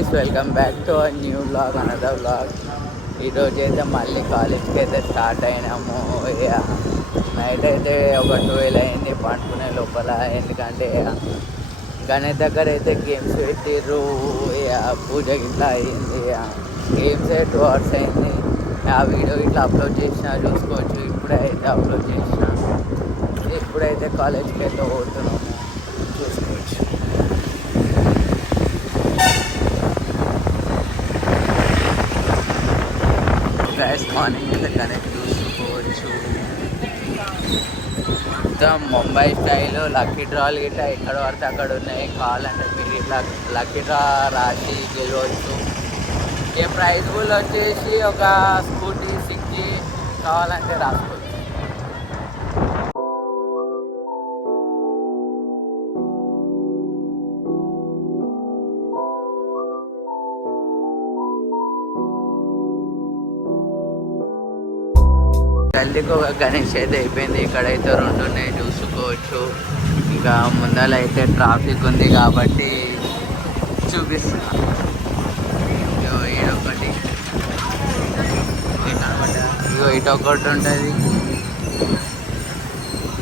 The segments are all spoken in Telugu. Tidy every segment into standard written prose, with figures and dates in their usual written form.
Guys, welcome back to our new vlog, another vlog. ఈరోజు అయితే మళ్ళీ కాలేజ్కి అయితే స్టార్ట్ అయినాము. నైట్ అయితే ఒక 12 అయింది పండుకునే లోపల. ఎందుకంటే గణేష్ దగ్గర అయితే గేమ్స్ పెట్టిర్రు. పూజ ఇట్లా అయింది. గేమ్స్ 2 hours అయింది. ఆ వీడియో ఇట్లా అప్లోడ్ చేసిన చూసుకోవచ్చు. ఇప్పుడే అయితే అప్లోడ్ చేసిన. ఇప్పుడైతే కాలేజ్కి అయితే పోతున్నాము, చూసుకోవచ్చు. మార్నింగ్ అయితే కనెక్ట్ చూసుకోవచ్చు. మొత్తం ముంబై స్టైల్ లక్కీ డ్రాలు గిట్లా ఎక్కడ పడితే అక్కడ ఉన్నాయి. కావాలంటే మీరు ఇట్లా లక్కీ డ్రా రాసి గెలవచ్చు. ఏ ప్రైజ్ బుల్ వచ్చేసి ఒక స్కూటీ 6G కావాలంటే రాసుకోవచ్చు. గల్లీకి ఒక గణేష్ అయితే అయిపోయింది. ఇక్కడైతే 2 ఉన్నాయి, చూసుకోవచ్చు. ఇంకా ముందర అయితే ట్రాఫిక్ ఉంది కాబట్టి చూపిస్తున్నా. ఇదొకటి ఇగో ఇటొకటి ఉంటుంది.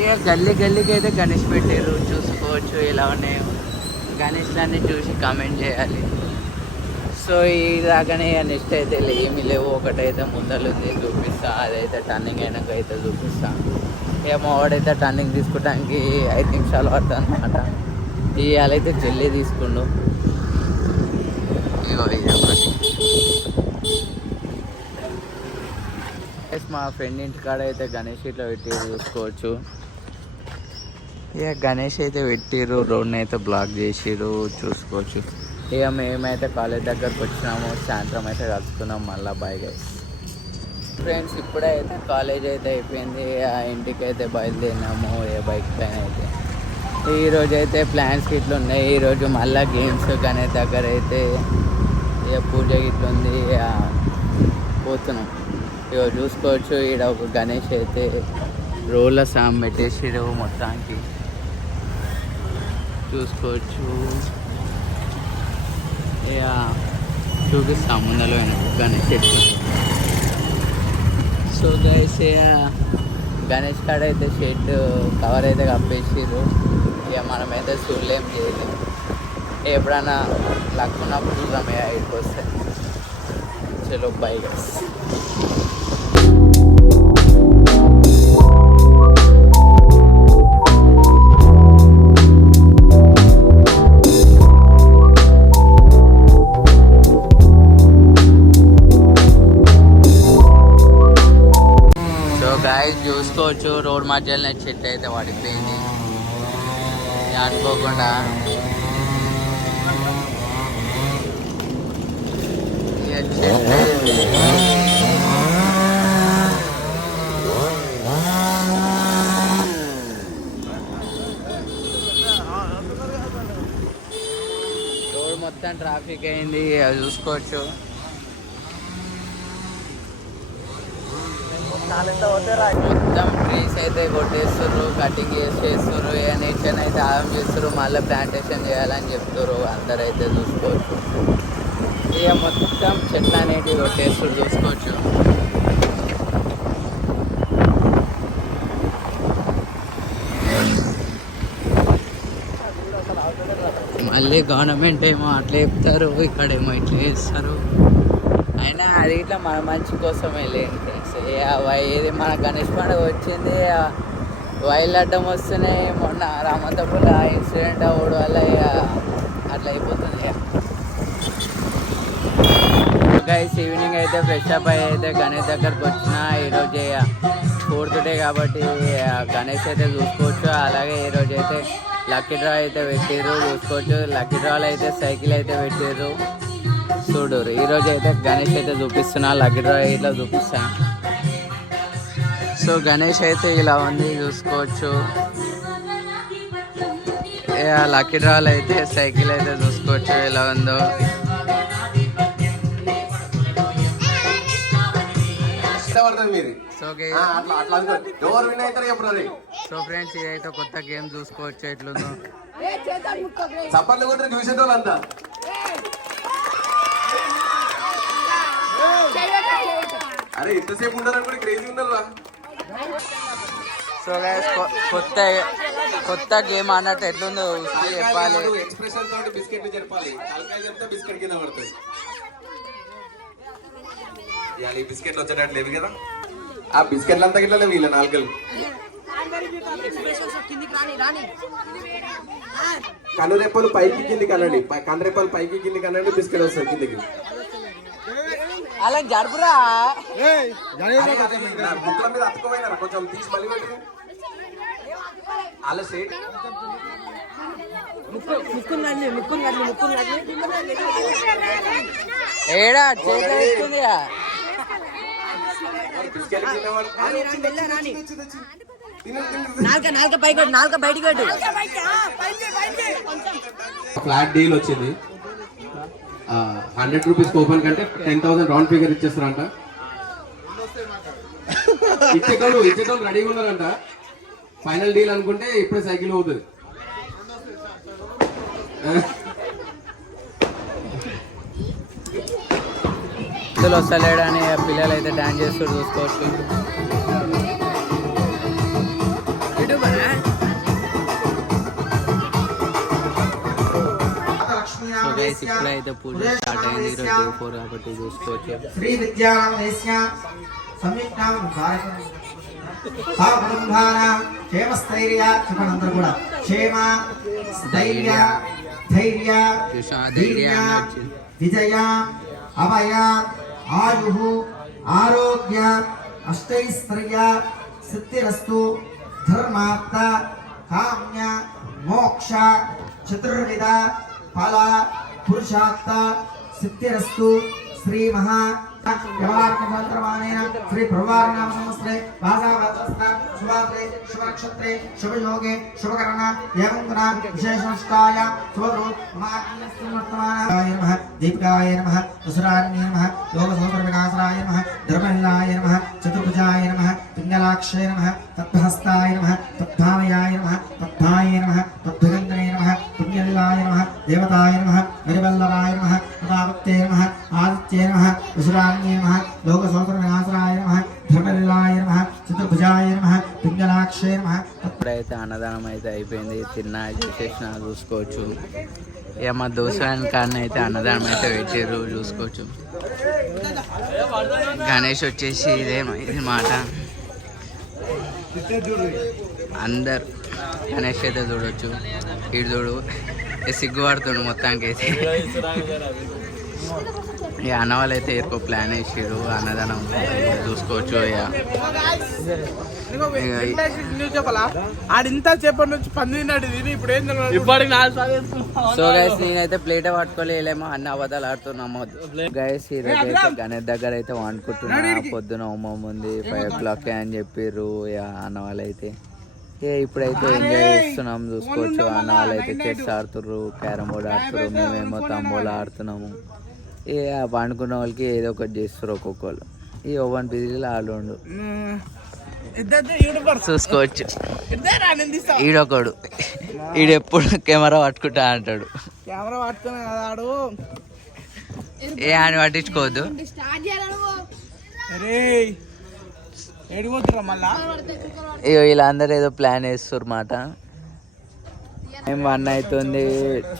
ఇక గల్లీకి అయితే గణేష్ పెట్టారు, చూసుకోవచ్చు. ఇలా ఉన్నాయో గణేష్లన్నీ చూసి కామెంట్ చేయాలి. సో ఇలాగనే నెక్స్ట్ అయితే ఏమీ లేవు. ఒకటైతే ముందలుంది, చూపిస్తా. అదైతే టర్నింగ్ అయినాక అయితే చూపిస్తా. ఏమో వాడైతే టర్నింగ్ తీసుకోవడానికి 5 నిమిషాలు పడుతుంది అనమాట. ఇవాళైతే జల్లి తీసుకుండు. ఇగో ఇది ఒకటి. మా ఫ్రెండ్ ఇంటికాడ అయితే గణేష్ ఇట్లా పెట్టిరు, చూసుకోవచ్చు. ఇక గణేష్ అయితే పెట్టిరు, రోడ్ని అయితే బ్లాక్ చేసిరు, చూసుకోవచ్చు. ఇక మేమైతే కాలేజ్ దగ్గరకు వచ్చినాము. సాయంత్రం అయితే కలుసుకున్నాం మళ్ళీ. Bye guys. ఫ్రెండ్స్, ఇప్పుడే అయితే కాలేజ్ అయితే అయిపోయింది. ఆ ఇంటికి అయితే బయలుదేరినాము ఏ బైక్ పైన అయితే. ఈరోజు అయితే ప్లాన్స్ ఇట్లా ఉన్నాయి. ఈరోజు మళ్ళీ గేమ్స్ గణేష్ దగ్గర అయితే ఇక పూజ ఇట్లా ఉంది, పోతున్నాం. ఇక చూసుకోవచ్చు. ఈడ ఒక గణేష్ అయితే రోళ్ళ సామ్ పెట్టేసిడు మొత్తానికి, చూసుకోవచ్చు. ఇక చూపిస్తాం ముందలో గణేష్ చెట్టు. సో గైస్, గణేష్ కాడ అయితే షెడ్ కవర్ అయితే కప్పేసిర్రు. ఇక మనమైతే చూడలేం, చేయలేం. ఎప్పుడన్నా లక్ ఉన్నప్పుడు చూద్దాం ఇక్కడికి వస్తే. చలో బై గైస్. చూసుకోవచ్చు. రోడ్ మధ్యలో చెట్టు అయితే పడిపోయింది అనుకోకుండా. రోడ్ మొత్తం ట్రాఫిక్ అయింది, అది చూసుకోవచ్చు. మొత్తం ట్రీస్ అయితే కొట్టేస్తారు, కటింగ్ చేస్తారు. నేచర్ అయితే ఆగం చేస్తారు. మళ్ళీ ప్లాంటేషన్ చేయాలని చెప్తారు అందరైతే, చూసుకోవచ్చు. ఇక మొత్తం చెట్లు అనేటివి కొట్టేస్తారు, చూసుకోవచ్చు. మళ్ళీ గవర్నమెంట్ ఏమో అట్లా చెప్తారు, ఇక్కడేమో ఇట్లా చేస్తారు. అయినా అది ఇట్లా మన మంచి కోసమే లేని ఫ్రెండ్స్. ఏది మన గణేష్ పండుగ వచ్చింది, వైల్డ్ అడ్డం వస్తున్నాయి. మొన్న రామంతపూర్లో ఇన్సిడెంట్ అవ్వడం వల్ల అట్లా అయిపోతుంది. గైస్, ఈవినింగ్ అయితే ఫ్రెష్ అప్ అయితే గణేష్ దగ్గరకు వచ్చిన. ఈరోజు 4th డే కాబట్టి గణేష్ అయితే చూసుకోవచ్చు. అలాగే ఈరోజు అయితే లక్కీ డ్రా అయితే పెట్టిర్రు, చూసుకోవచ్చు. లక్కీ డ్రాలో అయితే సైకిల్ అయితే పెట్టిర్రు, చూడరు. ఈరోజు అయితే గణేష్ అయితే చూపిస్తున్నా, లక్కీ డ్రా ఇట్లా చూపిస్తా. సో గణేష్ అయితే ఇలా ఉంది, చూసుకోవచ్చు. లక్కీ డ్రాలో అయితే సైకిల్ అయితే చూసుకోవచ్చు ఎలా ఉందో. సో ఫ్రెండ్స్, ఇదైతే కొత్త గేమ్ చూసుకోవచ్చు ఎట్లుందో. అరే ఇంతసేపు ఉండాలని కూడా క్రేజీ ఉండాలా. సో గైస్ కొత్త గేమ్ అన్నట్టు ఎట్లుందో చెప్పాలి. ఎక్స్ప్రెషన్ తోటి బిస్కెట్ చెప్పాలి. తలకాయ చెప్తే బిస్కెట్ కింద పడుతుంది. ఇవాళ ఈ బిస్కెట్లు వచ్చేటట్లు లేవు కదా. ఆ బిస్కెట్లు అంతా గిట్ల లేవు వీళ్ళ నాలుగలు. కనురెప్పలు పైకి కిందికి అనండి. కనురెప్పలు పైకి కిందికి అనండి. బిస్కెట్ వస్తుంది కిందికి. అలా జరుపురా. బుక్ల మీద అతుకోపోయినారా కొంచెం తీసి మళ్ళీ పెట్టి అలా సేట్ ఏడా చేస్తుంది. బిస్కెట్ ఫ్లాట్ డీల్ వచ్చింది. 100 రూపీస్ కూపన్ కంటే 10,000 రౌండ్ ఫిగర్ ఇచ్చేస్తారంట. ఇచ్చేటోళ్ళు రెడీగా ఉన్నారంట. ఫైనల్ డీల్ అనుకుంటే ఇప్పుడే సైకిల్ అవుతుంది. వస్తలేడని పిల్లలు అయితే డాన్స్ చేస్తూ చూసుకోవచ్చు. సో గైస్ ఇప్పుడైతే పూజ స్టార్ట్ అయింది. ఈరోజు డే 4 కాబట్టి చూసుకోవచ్చు. శ్రీ విద్యానామదేశ్య సంయుక్తాం క్షేమస్థైర్య చెప్పండి కూడా క్షేమ స్థైర్య ధైర్య ధైర్య విజయ అభయ ఆయు ఆరోగ్య అష్టైశ్వర్య సిద్ధిరస్తు ధర్మార్థ కామ్య మోక్ష చతుర్విధ ఫల పురుషార్థ సిద్ధిరస్తు శ్రీ మహా శ్రీ ప్రవారనామ సంవత్సరే భాషావత్సర శుభాత్రే శుభనక్షత్రే శుభయోగే శుభకరణ ఏమంగుణ విశేషాయ శుభవర్తమానాయ నమః దీపికాయ నమః వసురాన్యే నమః యోగ సౌకర్య వినాశనాయ నమః ధర్మహిలాయ నమః చతుర్భుజాయ నమః పింగళాక్షయ నమః తద్భహస్తాయ నమః తద్భావయాయ నమః తద్భాయ నమః తద్భుజంగనే నమః పుణ్యలిలాయ నమః దేవతాయ నమః హరివల్లభాయ నమః ప్రతాపత్తే నమః ఆదిత్యే నమః వసురాన్యే నమః లోక సౌకర్య వినాశనాయ నమః ధర్మలిలాయ నమః చతుర్భుజాయ నమః పింగళాక్షయ నమః. ఇప్పుడైతే అన్నదానం అయితే అయిపోయింది. తిన్నా చేసేసిన చూసుకోవచ్చు. ఇక మా దోసాని కాడన అయితే అన్నదానం అయితే పెట్టారు చూసుకోవచ్చు. గణేష్ వచ్చేసి ఇది మాట అందరు గణేష్ అయితే చూడవచ్చు. ఇటు చూడు సిగ్గుపడుతుండు మొత్తానికి అయితే. ఇక అన్న వాళ్ళు అయితే ఎక్కువ ప్లాన్ వేసారు అన్నదానం చూసుకోవచ్చు. సో గైస్ నేనైతే ప్లేటే పట్టుకోలేమో అన్ని అబద్ధాలు ఆడుతున్నాము. గైస్ ఈరోజు అయితే గణేష్ దగ్గర అయితే వండుకుంటున్నా. పొద్దున హోమం ఉంది 5 o'clock అని చెప్పారు అన్న వాళ్ళు అయితే. ఇప్పుడైతే ఎంజాయ్ చేస్తున్నాం చూసుకోవచ్చు. అన్న వాళ్ళు అయితే చెస్ ఆడుతుర్రు, క్యారమ్ బోర్డ్ ఆడుతుర్రు, మేమేమో తంబోలా ఆడుతున్నాము. పండుకున్న వాళ్ళకి ఏదో ఒకటి చేస్తారు ఒక్కొక్కళ్ళు. ఈ ఓవన్ బిజీలో ఆడుండు చూసుకోవచ్చు. ఈడొకడు ఈడెప్పుడు కెమెరా పట్టుకుంటా అంటాడు. ఏ అని పట్టించుకోవద్దు. వీళ్ళందరూ ఏదో ప్లాన్ వేస్తారు మాట. మేము 1 అవుతుంది.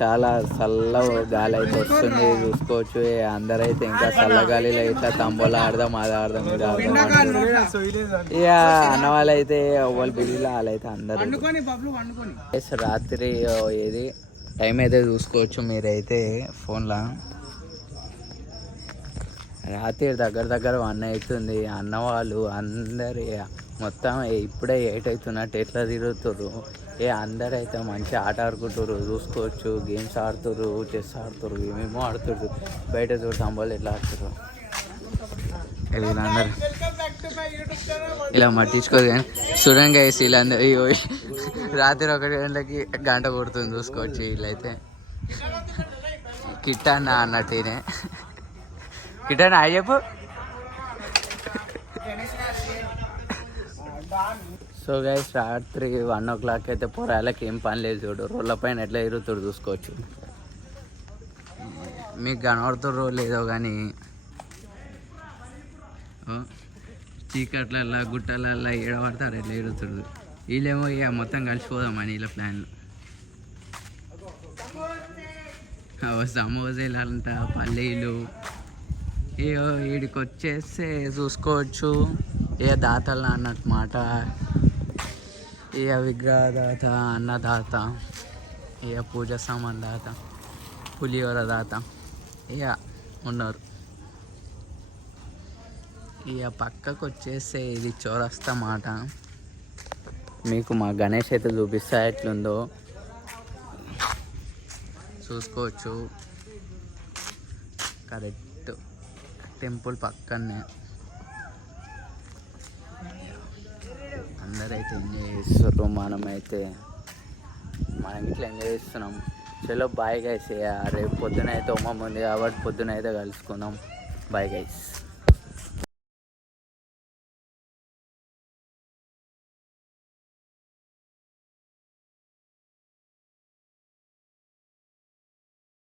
చాలా చల్ల గాలి అయితే వస్తుంది చూసుకోవచ్చు. అందరైతే ఇంకా చల్ల గాలిలో ఇట్లా తంబోలా ఆడదాం అది ఆడదాం ఇది ఆడదాం. ఇక అన్న వాళ్ళు అయితే వాళ్ళు బిజీలో వాళ్ళైతే అందరూ రాత్రి ఏది టైం అయితే చూసుకోవచ్చు మీరైతే ఫోన్లో. రాత్రి దగ్గర 1 అవుతుంది. అన్న వాళ్ళు అందరు మొత్తం ఇప్పుడే 8 అవుతున్నట్టు ఎట్లా తిరుగుతారు. అందరైతే మంచి ఆట ఆడుకుంటారు చూసుకోవచ్చు. గేమ్స్ ఆడుతారు, చెస్ ఆడుతారు, ఏమేమో ఆడుతారు. బయట చూడు తంబాలు ఎట్లా ఆడుతారు. వీళ్ళందరూ ఇలా మట్టించుకోరు కానీ చూడండి వేసి వీళ్ళందరూ రాత్రి 1 గంటలకి గంట కొడుతుంది చూసుకోవచ్చు. వీళ్ళైతే కిట్టన్న అన్నట్టేనే. కిట్టన్న అయ్యి చెప్పు. సో గైస్ రాత్రి 1 o'clock అయితే పొరాలకి ఏం పని లేదు చూడు. రోడ్ల పైన ఎట్లా ఎరుగుతాడు చూసుకోవచ్చు. మీకు కనబడుతుర్రో లేదో కానీ చీకట్లల్లో గుట్టలల్లో ఏడబడతారు ఎట్లా ఏడుతుడు. వీళ్ళేమో ఇక మొత్తం కలిసిపోదామని వీళ్ళ ప్లాన్లు. సమోసాలంట పల్లీలు ఇక వీడికి వచ్చేస్తే చూసుకోవచ్చు. ఇక దాతలు అన్నట్టు మాట. ఇక విగ్రహదాత, అన్నదాత, ఇక పూజ సామాన్ దాత, పులిహోర దాత ఇక ఉన్నారు. ఇక పక్కకు వచ్చేస్తే ఇది చౌరస్తా మాట. మీకు మా గణేష్ అయితే చూపిస్తా ఎట్లుందో చూసుకోవచ్చు. కరెక్ట్ టెంపుల్ పక్కనే అందరైతే ఎంజాయ్ చేస్తారు. మనం ఇట్లా ఎంజాయ్ చేస్తున్నాం. చలో బాయ్ గైస్. రేపు పొద్దున అయితే ఉమ్మం ఉంది కాబట్టి పొద్దున అయితే కలుసుకుందాం. Bye guys.